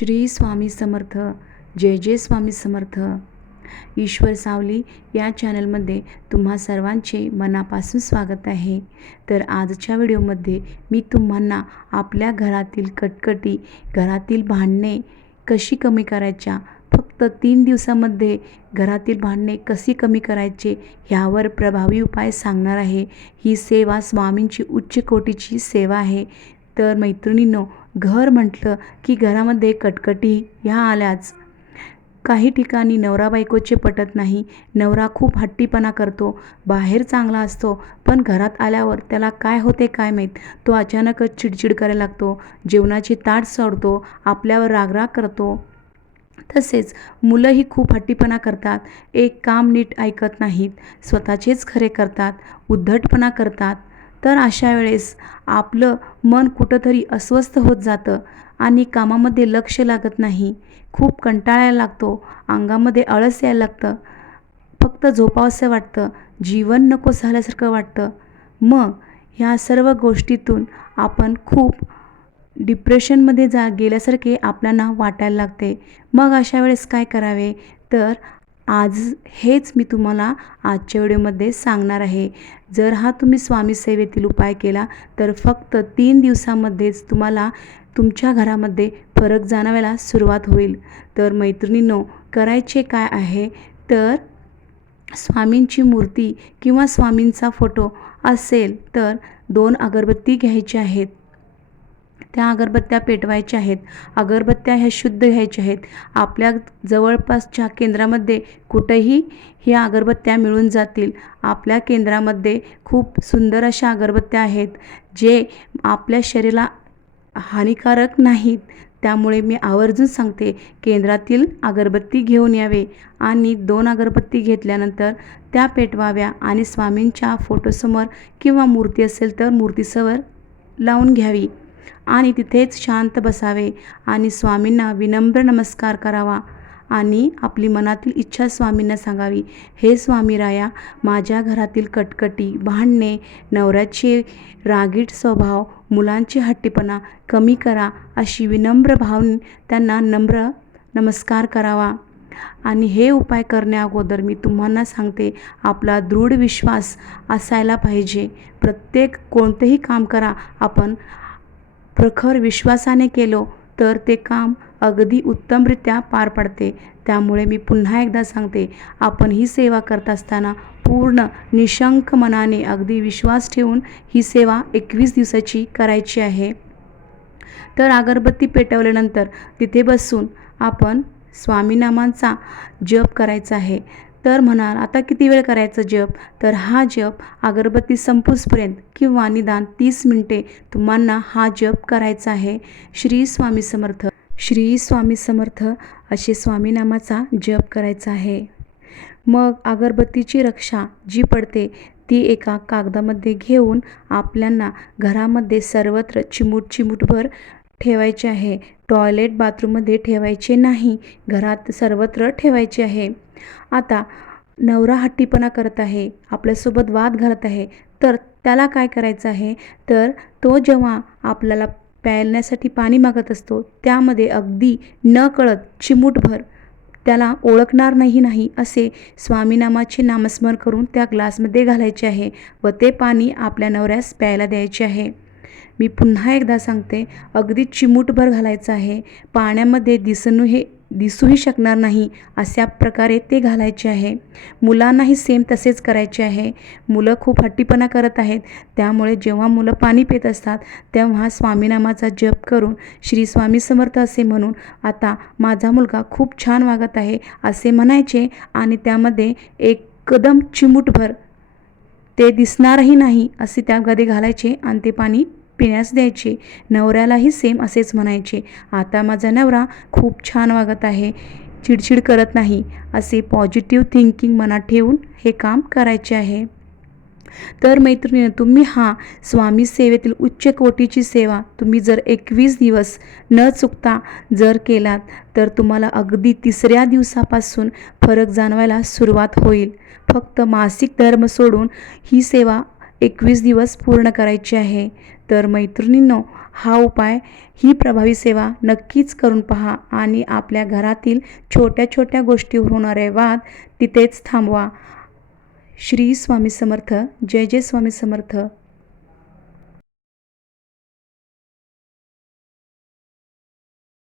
श्री स्वामी समर्थ जय जय स्वामी समर्थ. ईश्वर सावली या चॅनलमध्ये तुम्हा सर्वांचे मनापासून स्वागत आहे. तर आजच्या व्हिडिओमध्ये मी तुम्हाला आपल्या घरातील कटकटी घरातील भांडणे कशी कमी करायच्या फक्त तीन दिवसामध्ये घरातील भांडणे कशी कमी करायचे ह्यावर प्रभावी उपाय सांगणार आहे. ही सेवा स्वामींची उच्च कोटीची सेवा आहे. तर मैत्रिणींनो घर म्हटलं की घरामध्ये कटकटी ह्या आल्याच. काही ठिकाणी नवरा बायकोचे पटत नाही. नवरा खूप हट्टीपणा करतो. बाहेर चांगला असतो पण घरात आल्यावर त्याला काय होते काय माहीत? तो अचानकच चिडचिड करायला लागतो. जेवणाची ताट सोडतो आपल्यावर रागराग करतो. तसेच मुलंही खूप हट्टीपणा करतात. एक काम नीट ऐकत नाहीत. स्वतःचेच खरे करतात. उद्धटपणा करतात. तर अशा वेळेस आपलं मन कुठंतरी अस्वस्थ होत जातं आणि कामामध्ये लक्ष लागत नाही. खूप कंटाळायला लागतो. अंगामध्ये आळस यायला लागतं. फक्त झोपावंसं वाटतं. जीवन नको झाल्यासारखं वाटतं. मग ह्या सर्व गोष्टीतून आपण खूप डिप्रेशनमध्ये जा गेल्यासारखे आपल्याला वाटायला लागते. मग अशा वेळेस काय करावे? तर आज हेच मी तुम्हाला आजच्या व्हिडिओमध्ये सांगणार आहे. जर हा तुम्ही स्वामी सेवेतील उपाय केला तर फक्त तीन दिवसामध्येच तुम्हाला तुमच्या घरामध्ये फरक जाणवायला सुरुवात होईल. तर मैत्रिणींनो करायचे काय आहे? तर स्वामींची मूर्ती किंवा स्वामींचा फोटो असेल तर दोन अगरबत्ती घ्यायच्या आहेत. त्या अगरबत्त्या पेटवायच्या आहेत. अगरबत्त्या ह्या शुद्ध घ्यायच्या आहेत. आपल्या जवळपासच्या केंद्रामध्ये कुठंही ह्या अगरबत्त्या मिळून जातील. आपल्या केंद्रामध्ये खूप सुंदर अशा अगरबत्त्या आहेत जे आपल्या शरीराला हानिकारक नाहीत. त्यामुळे मी आवर्जून सांगते केंद्रातील अगरबत्ती घेऊन यावे आणि दोन अगरबत्ती घेतल्यानंतर त्या पेटवाव्या आणि स्वामींच्या फोटोसमोर किंवा मूर्ती असेल तर मूर्तीसमोर लावून घ्यावी. आणि तिथेच शांत बसावे आणि स्वामींना विनम्र नमस्कार करावा आणि आपली मनातील इच्छा स्वामींना सांगावी. हे स्वामी राया माझ्या घरातील कटकटी भांडणे नवऱ्याचे रागीट स्वभाव मुलांची हट्टीपणा कमी करा अशी विनम्र भावने त्यांना नम्र नमस्कार करावा. आणि हे उपाय करण्याअगोदर मी तुम्हाला सांगते आपला दृढ विश्वास असायला पाहिजे. प्रत्येक कोणतेही काम करा आपण प्रखर विश्वासाने केलो तर ते काम अगदी उत्तमरित्या पार पडते. त्यामुळे मी पुन्हा एकदा सांगते आपण ही सेवा करत असताना पूर्ण निशंक मनाने अगदी विश्वास ठेवून ही सेवा एकवीस दिवसाची करायची आहे. तर अगरबत्ती पेटवल्यानंतर तिथे बसून आपण स्वामीनामांचा जप करायचा आहे. तर म्हणाल आता किती वेळ करायचं जप? तर हा जप अगरबत्ती संपूसपर्यंत किंवा निदान तीस मिनटे तुम्हाला हा जप करायचा आहे. श्री स्वामी समर्थ. श्री स्वामी समर्थ असे स्वामीनामाचा जप करायचा आहे. मग अगरबत्तीची रक्षा जी पडते ती एका कागदामध्ये घेऊन आपल्यांना घरामध्ये सर्वत्र चिमूट चिमूटभर ठेवायचे आहे. टॉयलेट बाथरूममध्ये ठेवायचे नाही. घरात सर्वत्र ठेवायचे आहे. आता नवरा हट्टीपणा करत आहे. आपल्यासोबत वाद घालत आहे. तर त्याला काय करायचं आहे? तर तो जेव्हा आपल्याला प्यायण्यासाठी पाणी मागत असतो त्यामध्ये अगदी न कळत चिमूटभर त्याला ओळखणार नाही नाही असे स्वामीनामाचे नामस्मरण करून त्या ग्लासमध्ये घालायचे आहे व ते पाणी आपल्या नवऱ्यास प्यायला द्यायचे आहे. मी पुन्हा एकदा सांगते अगदी चिमूटभर घालायचं आहे. पाण्यामध्ये दिसणू हे दिसूही शकणार नाही अशा प्रकारे ते घालायचे आहे. मुलांनाही सेम तसेच करायचे आहे. मुलं खूप हट्टीपणा करत आहेत. त्यामुळे जेव्हा मुलं पाणी पित असतात तेव्हा स्वामीनामाचा जप करून श्री स्वामी समर्थ असे म्हणून आता माझा मुलगा खूप छान वागत आहे असे म्हणायचे आणि त्यामध्ये एक कदम चिमूटभर ते दिसणारही नाही असे त्यामध्ये घालायचे आणि ते पाणी पिण्यास द्यायचे. नवऱ्यालाही सेम असेच म्हणायचे. आता माझा नवरा खूप छान वागत आहे. चिडचिड करत नाही. असे पॉझिटिव्ह थिंकिंग मनात ठेवून हे काम करायचे आहे. तर मैत्रिणी तुम्ही हा स्वामी सेवेतील उच्च कोटीची सेवा तुम्ही जर एकवीस दिवस न चुकता जर केलात तर तुम्हाला अगदी तिसऱ्या दिवसापासून फरक जाणवायला सुरुवात होईल. फक्त मासिक धर्म सोडून ही सेवा एकवीस दिवस पूर्ण करायची आहे. तर मैत्रिणींनो हा उपाय ही प्रभावी सेवा नक्कीच करून पहा आणि आपल्या घरातील छोट्या छोट्या गोष्टीवर होणारे वाद तिथेच थांबवा. श्री स्वामी समर्थ. जय जय स्वामी समर्थ.